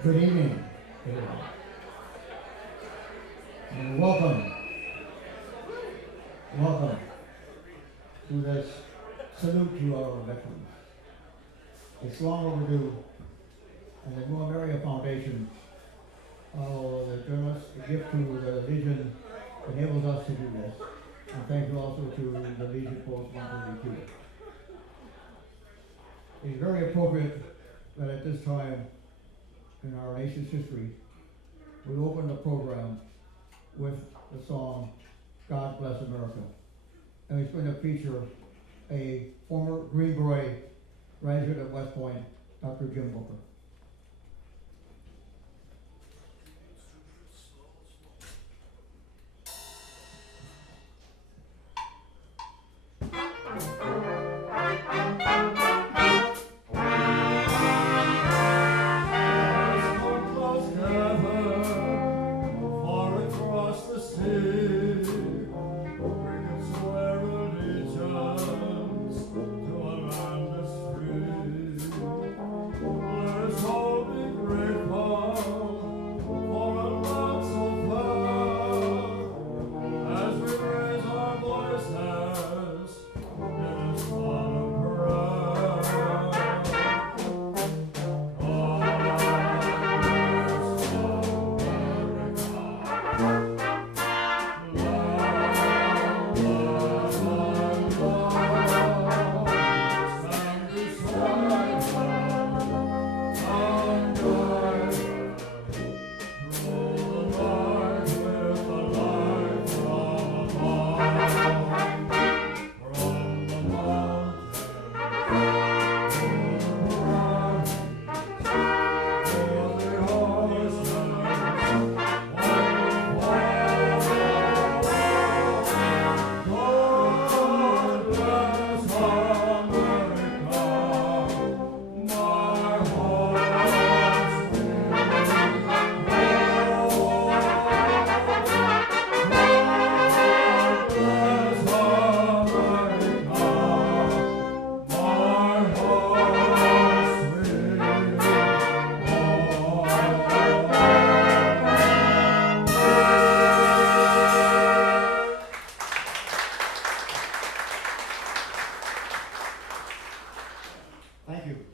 Good evening, everyone, and welcome to this salute to our veterans. It's long overdue, and the New America Foundation, the journalist, the gift to the Legion enables us to do this, and thank you also to the Legion Post 132. It's very appropriate that at this time in our nation's history, we open the program with the song, God Bless America. And it's going to feature a former Green Beret graduate at West Point, Dr. Jim Booker.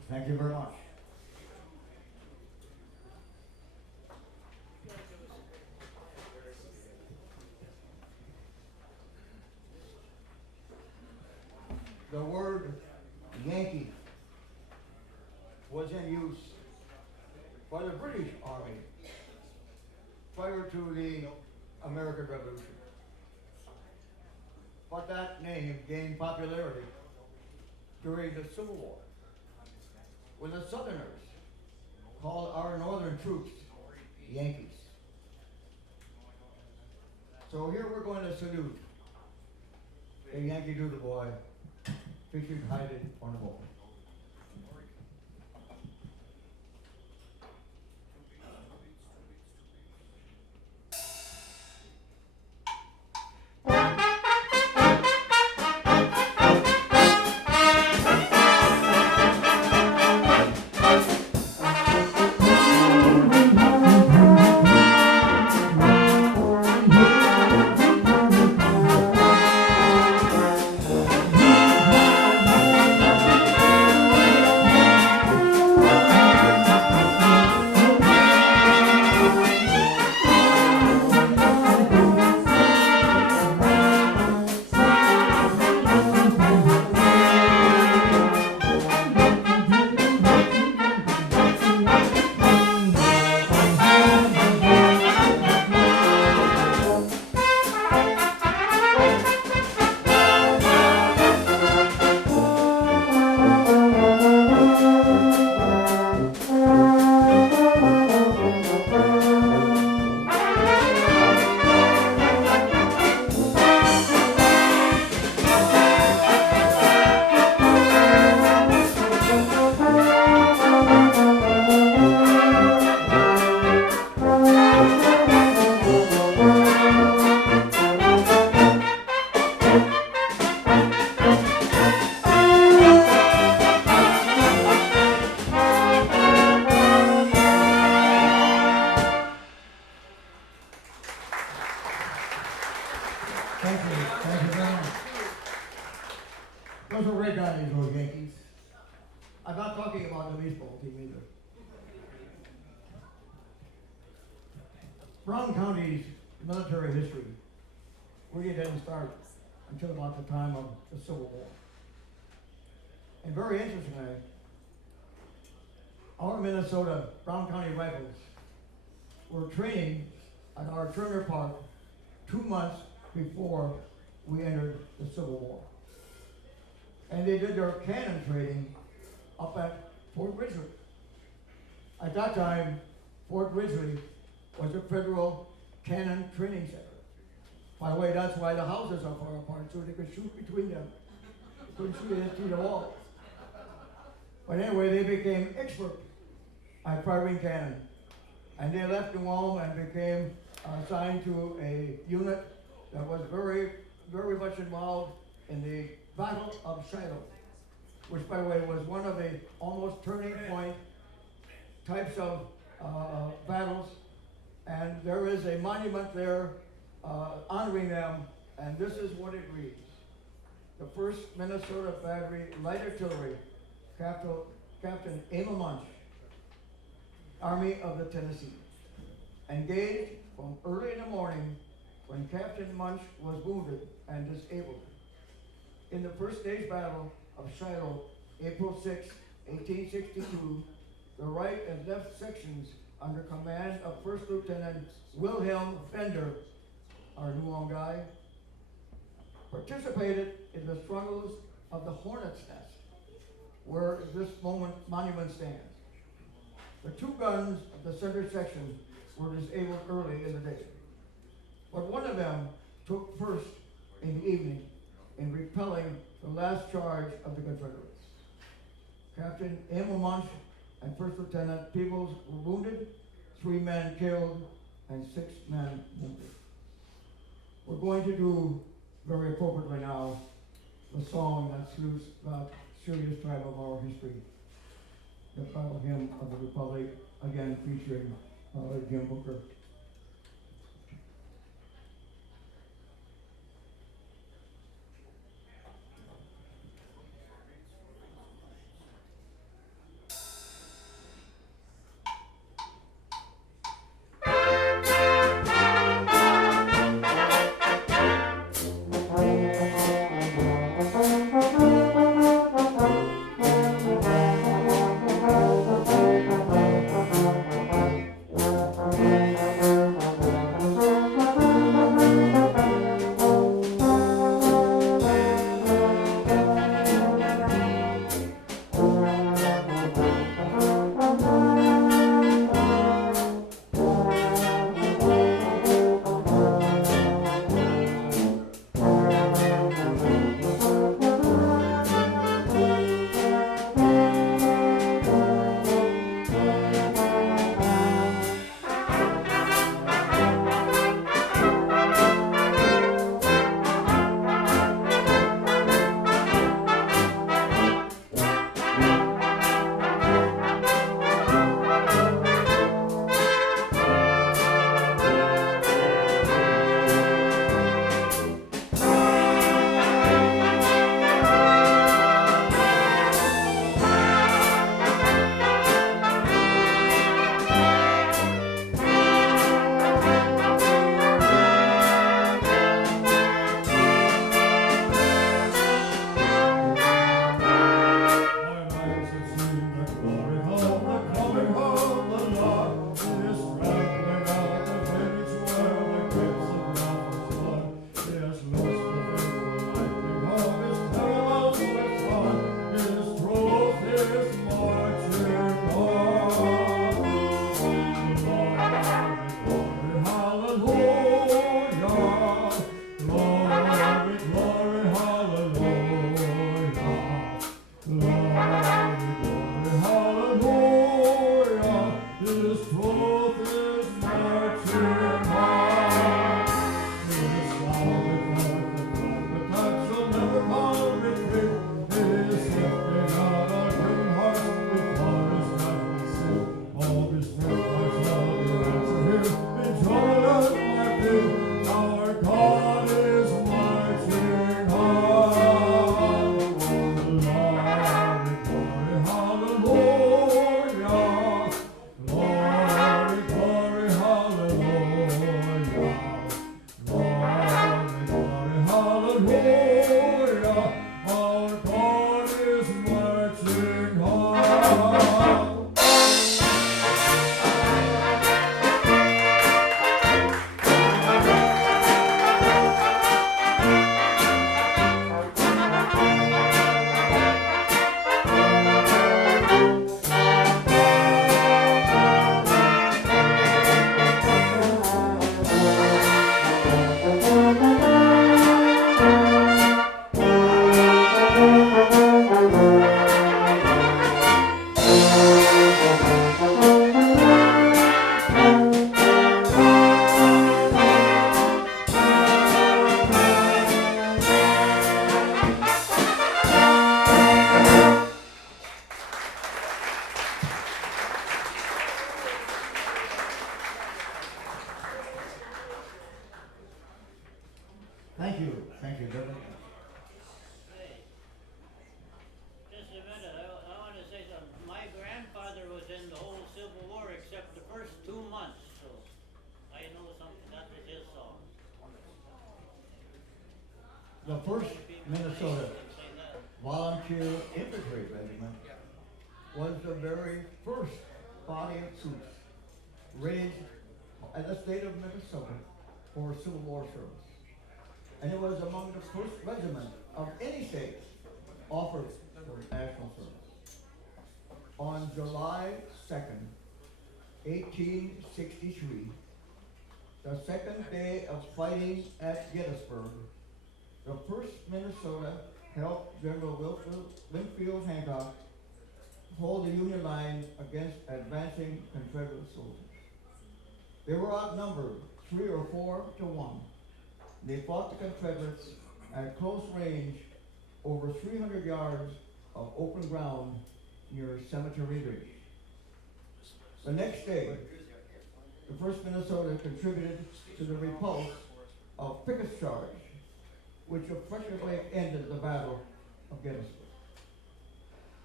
Thank you very much. The word Yankee was in use by the British Army prior to the American Revolution. But that name gained popularity during the Civil War, when the Southerners called our northern troops Yankees. So here we're going to salute a Yankee Doodle Boy featured hiding on the vocal. was a red guy, those Yankees. I'm not talking about the baseball team either. Brown County's military history really didn't start until about the time of the Civil War. And very interestingly, our Minnesota Brown County Rifles were training at our Turner Park 2 months before we entered the Civil War. And they did their cannon training up at Fort Ridgely. At that time, Fort Ridgely was a federal cannon training center. By the way, that's why the houses are far apart, so they could shoot between them. They couldn't shoot it through the walls. But anyway, they became expert at firing cannon. And they left New Ulm and became assigned to a unit that was very, very much involved in the Battle of Shiloh, which, by the way, was one of the almost turning point types of battles. And there is a monument there honoring them, and this is what it reads. The 1st Minnesota Battery Light Artillery, Captain Emma Munch, Army of the Tennessee, engaged from early in the morning when Captain Munch was wounded and disabled. In the first day's battle of Shiloh, April 6, 1862, the right and left sections under command of First Lieutenant Wilhelm Fender, our New Ulm guy, participated in the struggles of the Hornet's Nest, where this monument stands. The 2 guns of the center section were disabled early in the day, but one of them took first in the evening in repelling the last charge of the Confederates. Captain Emil Munch and First Lieutenant Peebles were wounded, 3 men killed, and 6 men wounded. We're going to do, very appropriately now, the song that salutes that serious time of our history, the Battle Hymn of the Republic, again featuring Jim Booker. Thank you. Thank you, Billy. Just a minute, I want to say something. My grandfather was in the whole Civil War except the first 2 months, so I know something. That was his song. The first Minnesota Volunteer Infantry Regiment was the very first body of troops raised in the state of Minnesota for Civil War service. And it was among the first regiment of any state offered for national service. On July 2nd, 1863, the second day of fighting at Gettysburg, the 1st Minnesota helped General Winfield Hancock hold the Union line against advancing Confederate soldiers. They were outnumbered 3 or 4 to 1. They fought the Confederates at close range over 300 yards of open ground near Cemetery Ridge. The next day, the 1st Minnesota contributed to the repulse of Pickett's charge, which effectively ended the Battle of Gettysburg.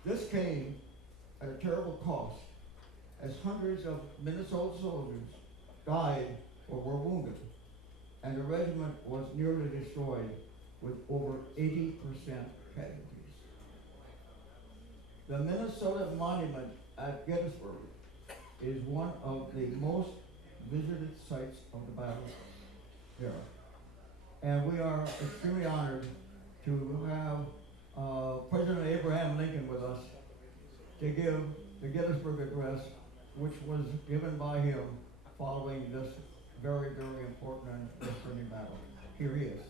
This came at a terrible cost, as hundreds of Minnesota soldiers died or were wounded, and the regiment was nearly destroyed with over 80% casualties. The Minnesota Monument at Gettysburg is one of the most visited sites of the battle era. And we are extremely honored to have President Abraham Lincoln with us to give the Gettysburg Address, which was given by him following this very, very important and concerning battle. Here he is.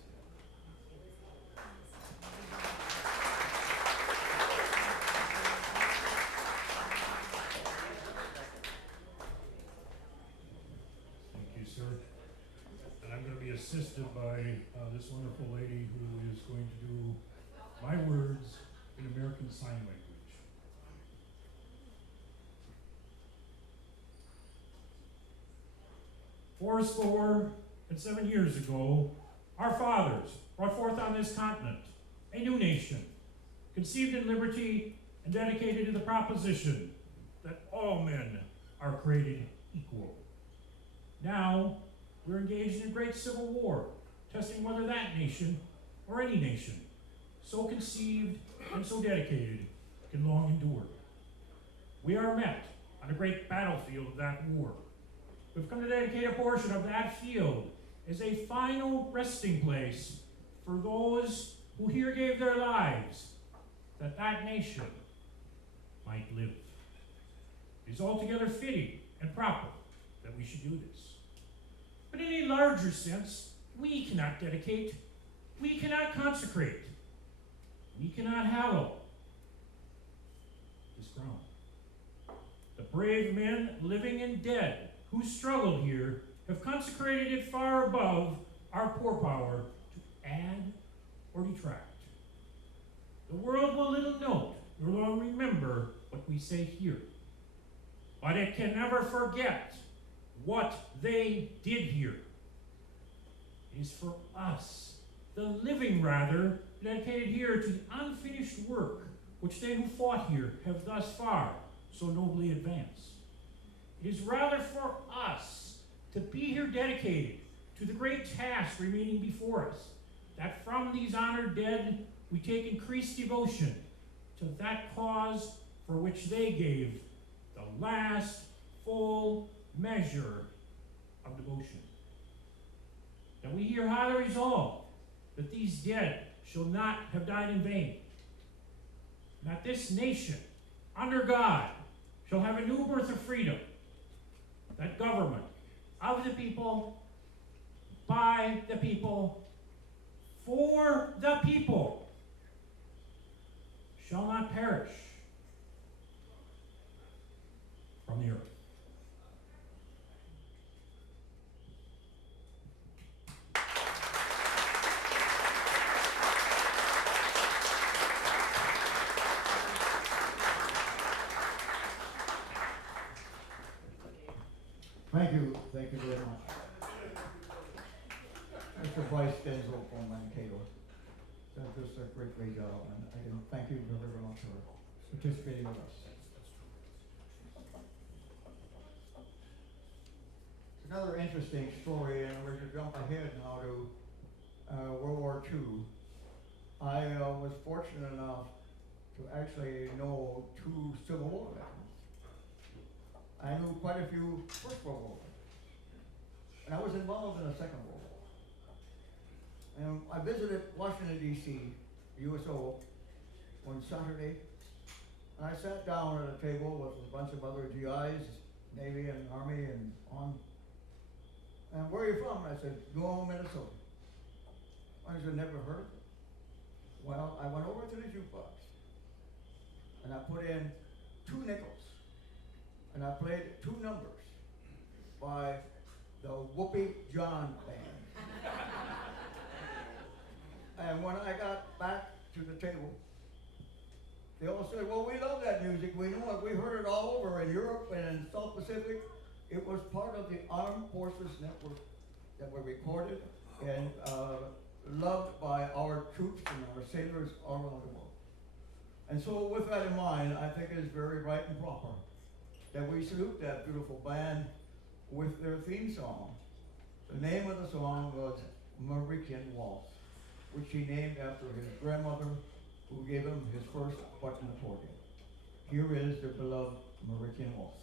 Thank you, sir. And I'm going to be assisted by this wonderful lady who is going to do my words in American Sign Language. Fourscore and 7 years ago, our fathers brought forth on this continent a new nation, conceived in liberty and dedicated to the proposition that all men are created equal. Now, we're engaged in a great civil war, testing whether that nation, or any nation, so conceived and so dedicated, can long endure. We are met on a great battlefield of that war. We've come to dedicate a portion of that field as a final resting place for those who here gave their lives, that that nation might live. It is altogether fitting and proper that we should do this. But in a larger sense, we cannot dedicate, we cannot consecrate, we cannot hallow this ground. The brave men, living and dead, who struggled here, have consecrated it far above our poor power to add or detract. The world will little note nor long remember what we say here, but it can never forget what they did here. It is for us, the living rather, dedicated here to the unfinished work which they who fought here have thus far so nobly advanced. It is rather for us to be here dedicated to the great task remaining before us, that from these honored dead we take increased devotion to that cause for which they gave the last full measure of devotion. That we hear highly resolved that these dead shall not have died in vain. That this nation, under God, shall have a new birth of freedom. That government of the people, by the people, for the people, shall not perish from the earth. Thank you very much. Mr. Bryce Denzel from Mankato. That's just a great job, and I can thank you very much for participating with us. Another interesting story, and we're going to jump ahead now to World War II. I was fortunate enough to actually know 2 Civil War veterans. I knew quite a few First World War veterans, and I was involved in the Second World War. And I visited Washington, D.C., USO, one Saturday, and I sat down at a table with a bunch of other GIs, Navy and Army and on. And where are you from? I said, Newell, Minnesota. I said, never heard of it. Well, I went over to the jukebox, and I put in 2 nickels, and I played 2 numbers by the Whoopi John Band. And when I got back to the table, they all said, well, we love that music, we know it, we heard it all over in Europe and in South Pacific. It was part of the Armed Forces Network that were recorded and loved by our troops and our sailors all around the world. And so with that in mind, I think it is very right and proper that we salute that beautiful band with their theme song. The name of the song was American Waltz, which he named after his grandmother, who gave him his first button accordion. Here is the beloved American Waltz.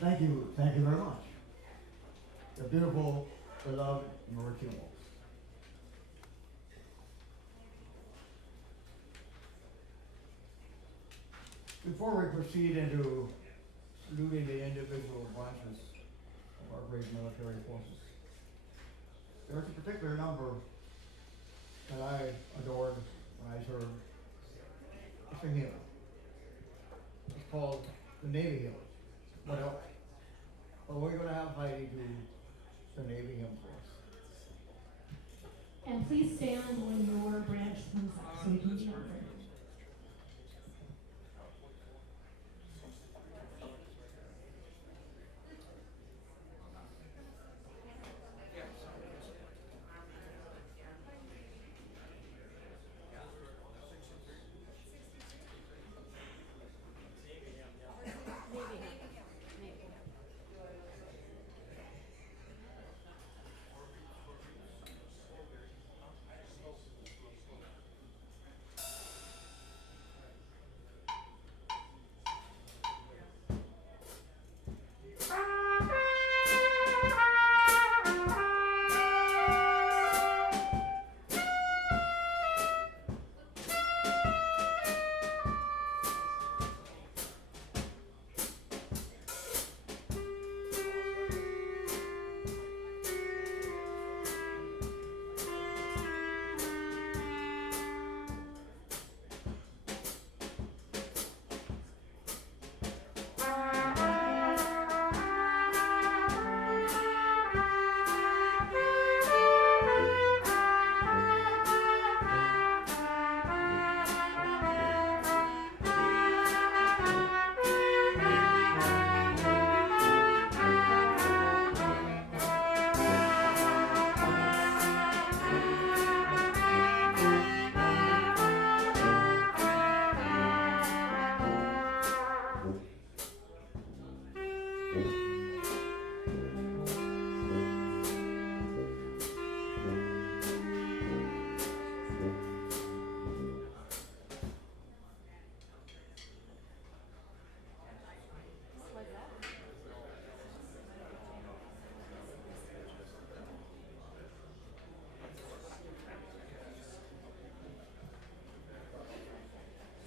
Thank you very much. The beautiful, beloved Mauritius. Before we proceed into saluting the individual branches of our great military forces, there's a particular number that I adored when I served. It's a hymn. It's called the Navy Hymn. What else? Well, we're going to have Heidi do the Navy Hymn for us. And please stand when your branch comes up so we can be honored.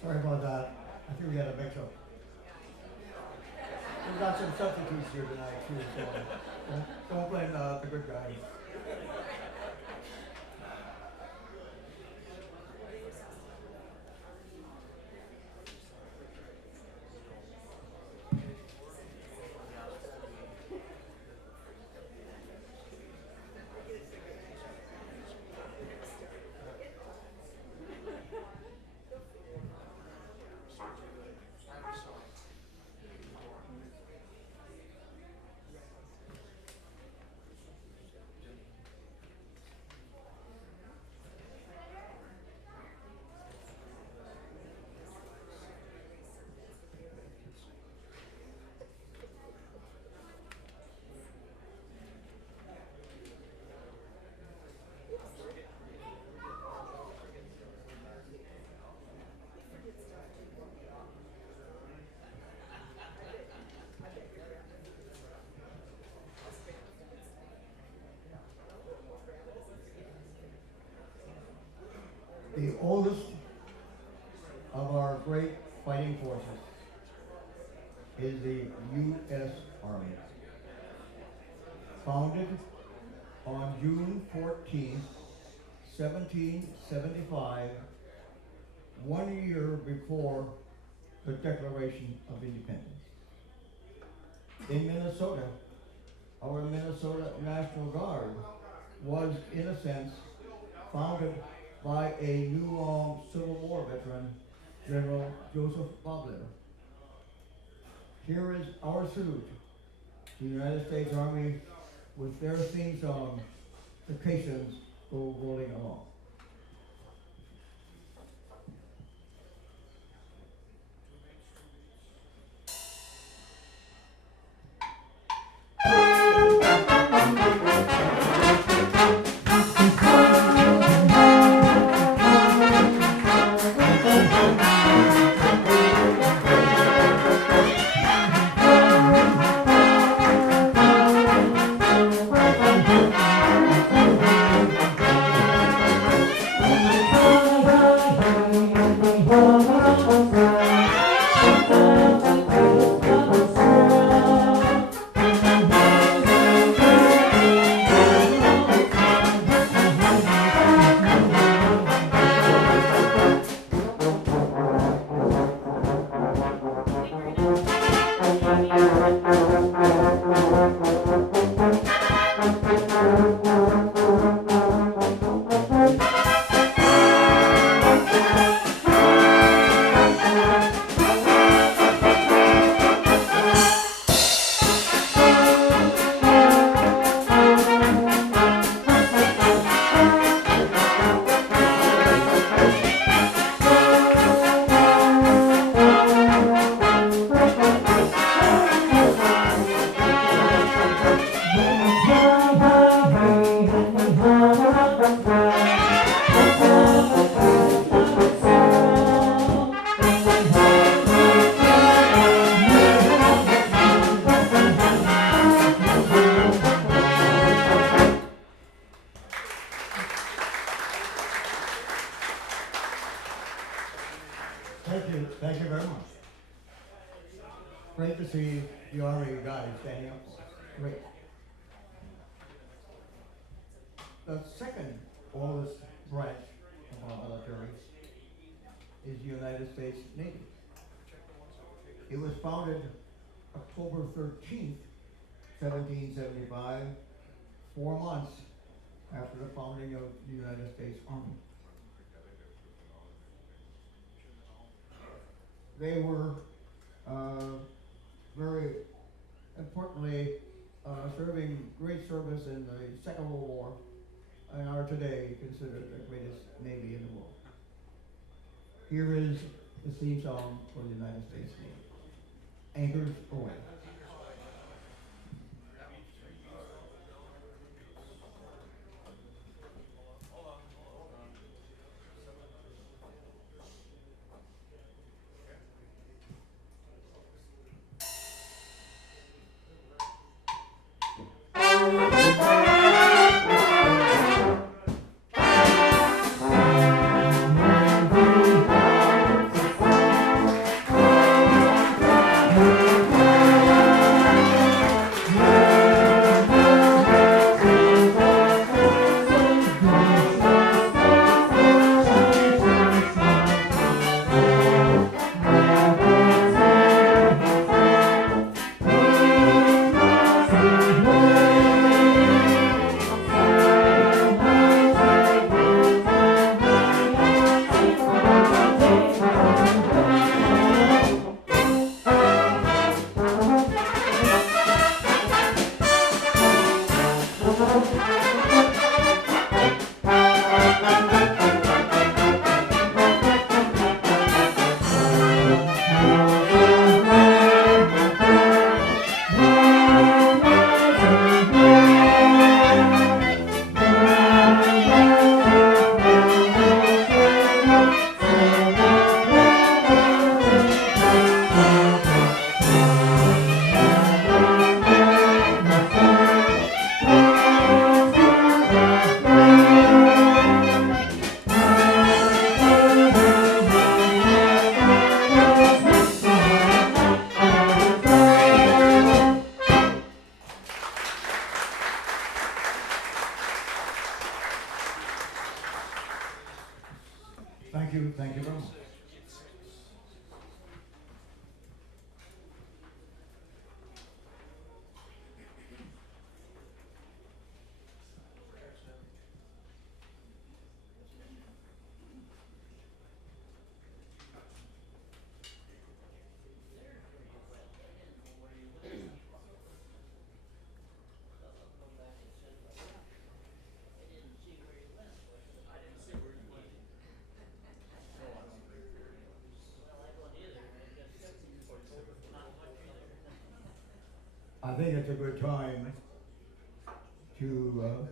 Sorry about that. I think we had a mix-up. We've got some substitutes here tonight too, so don't blame the good guys. The oldest of our great fighting forces is the U.S. Army. Founded on June 14, 1775, 1 year before the Declaration of Independence. In Minnesota, our Minnesota National Guard was, in a sense, founded by a New Ulm Civil War veteran, General Joseph Bogler. Here is our salute to the United States Army with their theme song, "The Caissons Go Rolling Along." Thank you very much. Great to see the Army guys standing up. Great. The second oldest branch of our military is the United States Navy. It was founded October 13th, 1775, 4 months after the founding of the United States Army. They were very importantly serving great service in the Second World War and are today considered the greatest Navy in the world. Here is the theme song for the United States Navy. Anchors Away. Thank you very much. I think it's a good time to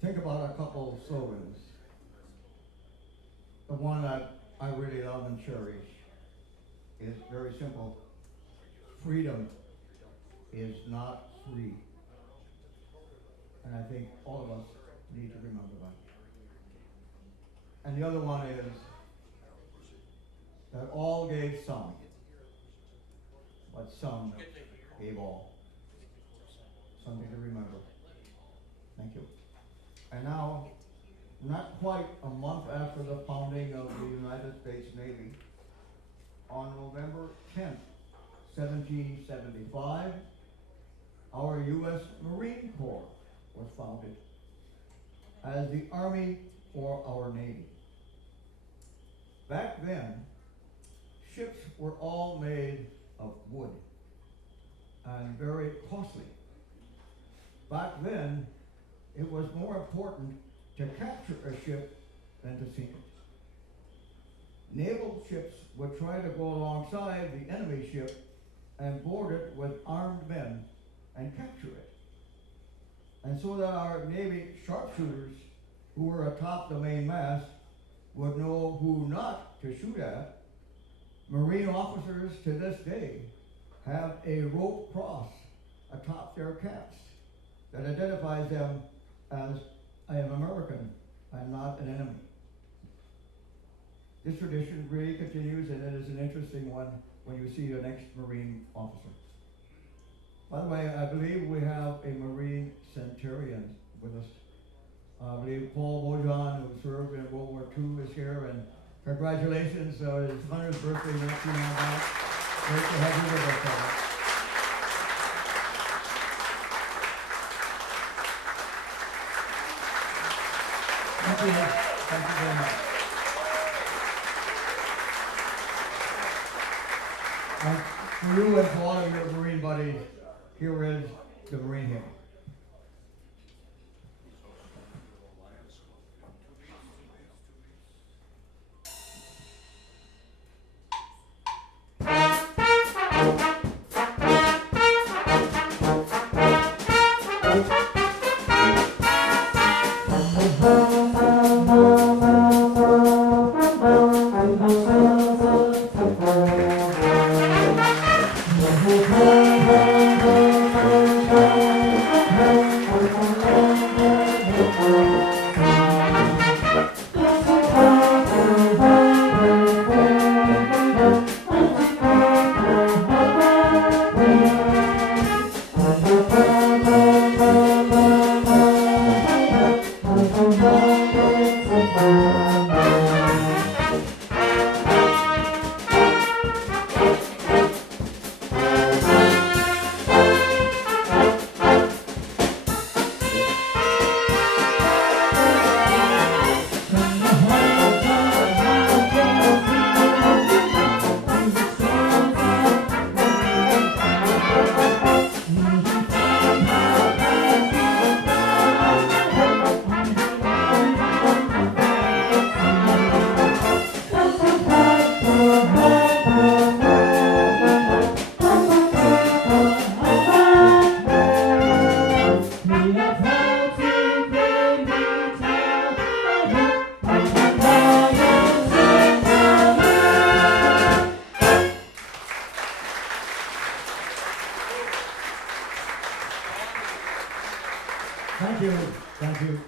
think about a couple of slogans. The one that I really love and cherish is very simple. Freedom is not free. And I think all of us need to remember that. And the other one is that all gave some, but some gave all. Something to remember. Thank you. And now, not quite a month after the founding of the United States Navy, on November 10th, 1775, our U.S. Marine Corps was founded as the Army for our Navy. Back then, ships were all made of wood and very costly. Back then, it was more important to capture a ship than to sink it. Naval ships would try to go alongside the enemy ship and board it with armed men and capture it. And so that our Navy sharpshooters who were atop the main mast would know who not to shoot at, Marine officers to this day have a rope cross atop their caps that identifies them as, I am American, I'm not an enemy. This tradition really continues, and it is an interesting one when you see your next Marine officer. By the way, I believe we have a Marine centurion with us. I believe Paul Bojan, who served in World War II, is here, and congratulations, his 100th birthday next year now. Great to have you with us, Paul. Thank you. Thank you very much. And for you and for all of your Marine buddies, here is the Marine hymn.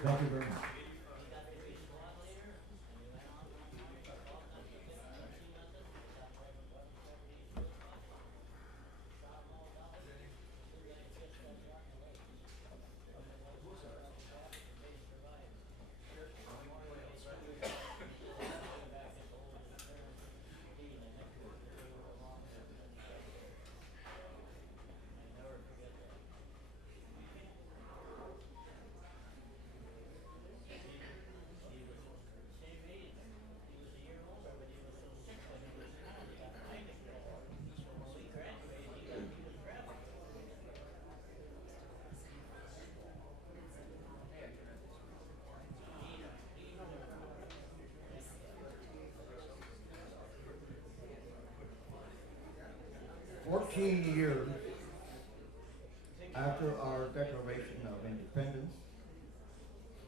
Thank you very much. Years after our Declaration of Independence,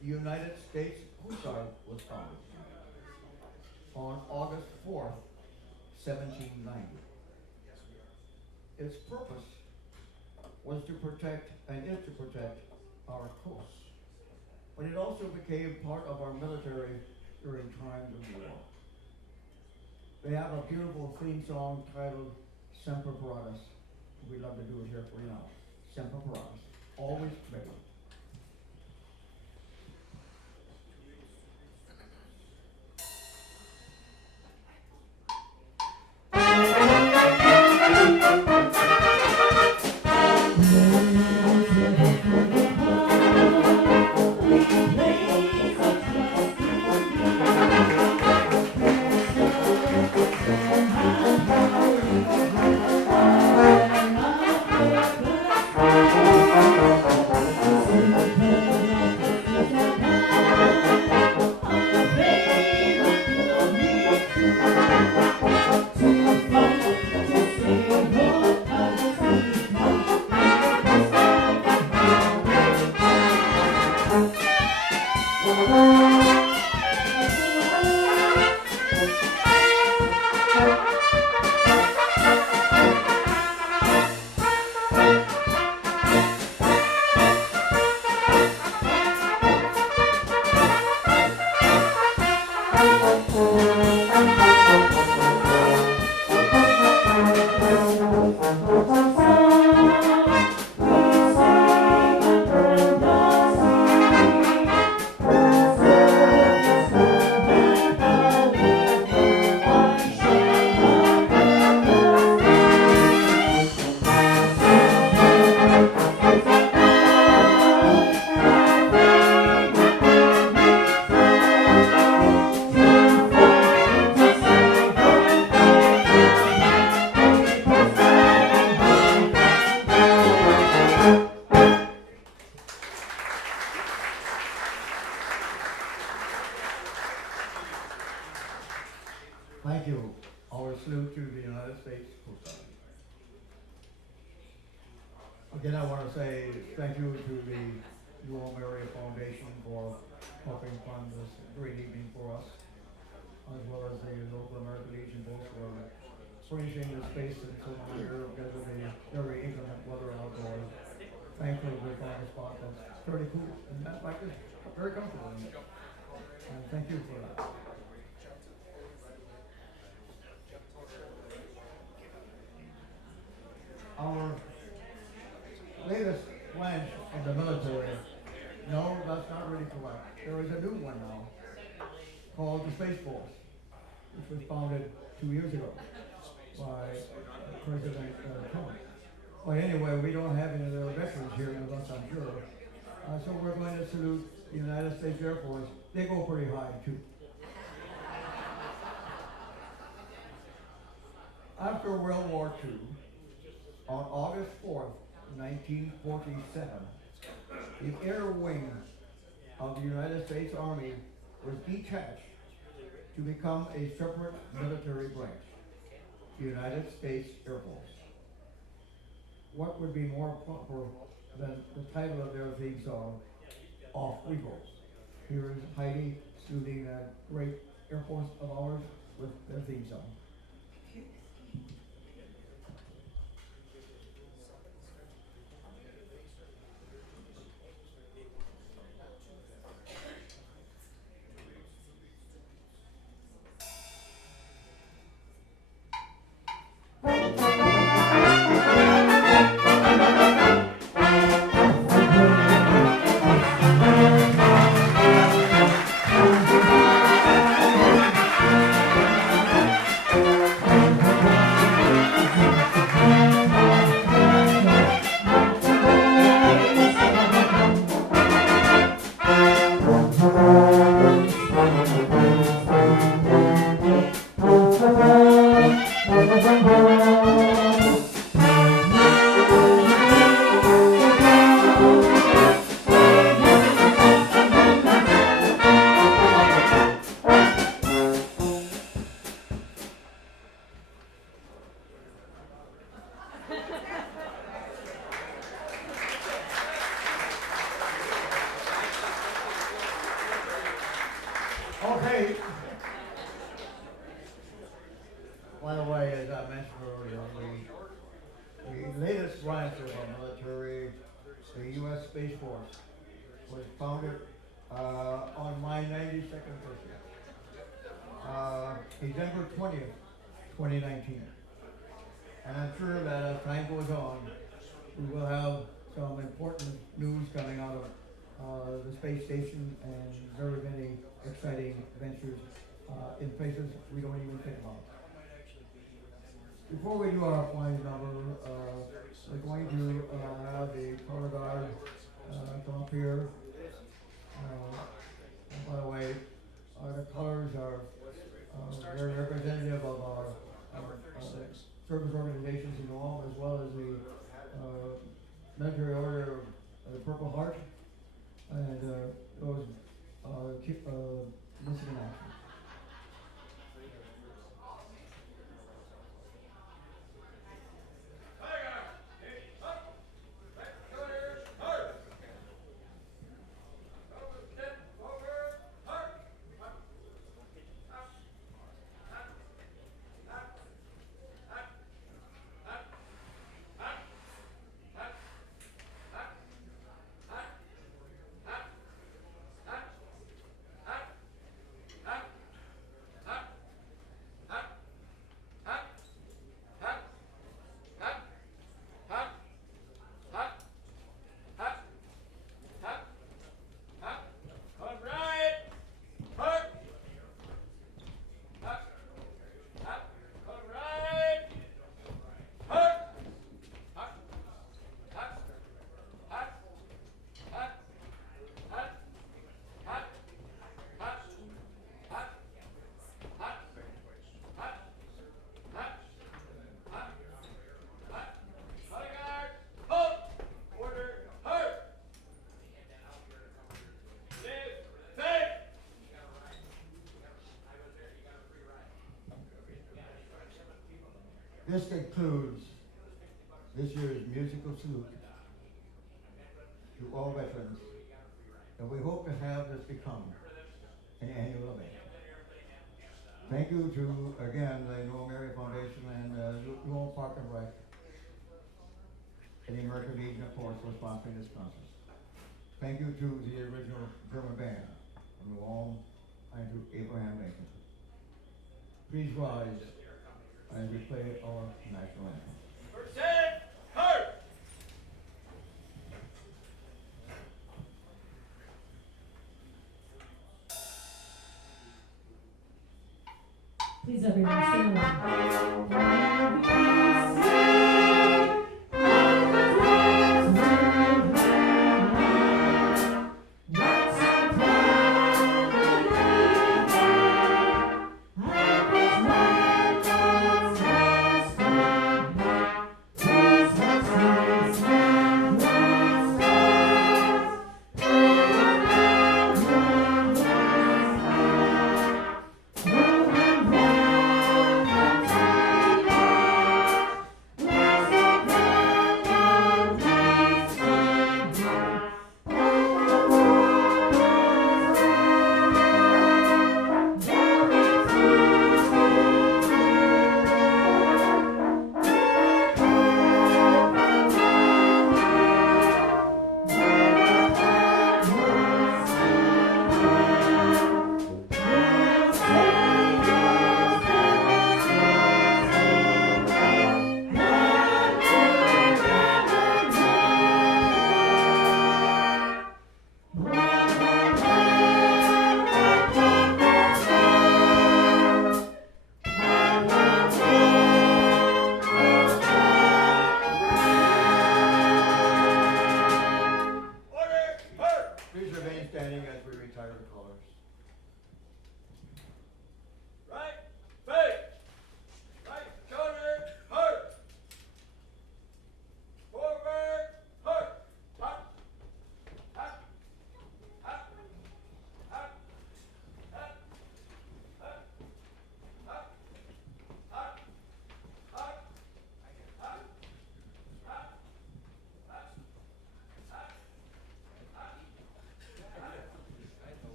the United States Coast Guard was founded on August 4th, 1790. Its purpose was to protect, and is to protect, our coasts, but it also became part of our military during times of war. They have a beautiful theme song titled Semper Paratus. We'd love to do it here for you now. Semper Paratus. Always ready. Thank you. Our salute to the United States Coast Guard. Again, I want to say thank you to the New Home Area Foundation for helping fund this great evening for us, as well as the local American Legion folks for furnishing the space and so on here because of the very inclement weather outdoors. Thankfully, we found a spot that's fairly cool and that like this, very comfortable in it. And thank you for that. Our latest branch of the military, no, that's not really correct. There is a new one now called the Space Force, which was founded 2 years ago by President Trump. But anyway, we don't have any of their veterans here with us, I'm sure. So we're going to salute the United States Air Force. They go pretty high, too. After World War II, on August 4th, 1947, the Air Wing of the United States Army was detached to become a separate military branch, the United States Air Force. What would be more proper than the title of their theme song, Off We Go. Here is Heidi saluting that great Air Force of ours with their theme song. Okay. By the way, as I mentioned earlier, the latest branch of our military, the U.S. Space Force, was founded on my 92nd birthday, December 20th, 2019. And I'm sure that as time goes on, we will have some important news coming out of the space station and very many exciting ventures in places we don't even think about. Before we do our flying number, we're going to have the color guard come up here. And by the way, the colors are very representative of our service organizations in all, as well as the military order of the Purple Heart and those keep missing in action. This concludes this year's musical salute to all veterans, and we hope to have this become an annual event. Thank you to, again, the Noel Mary Foundation and Noel Park and Rec, and the American Legion, of course, for sponsoring this concert. Thank you to the original German band, from New Ulm, and to Abraham Lincoln. Please rise as we play our national anthem. Please everyone sing along.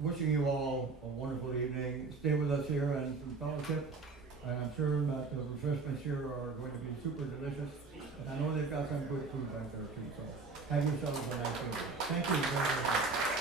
Wishing you all a wonderful evening. Stay with us here and some fellowship. And I'm sure that the refreshments here are going to be super delicious. And I know they've got some good food back there too. So have yourselves a nice evening. Thank you very much.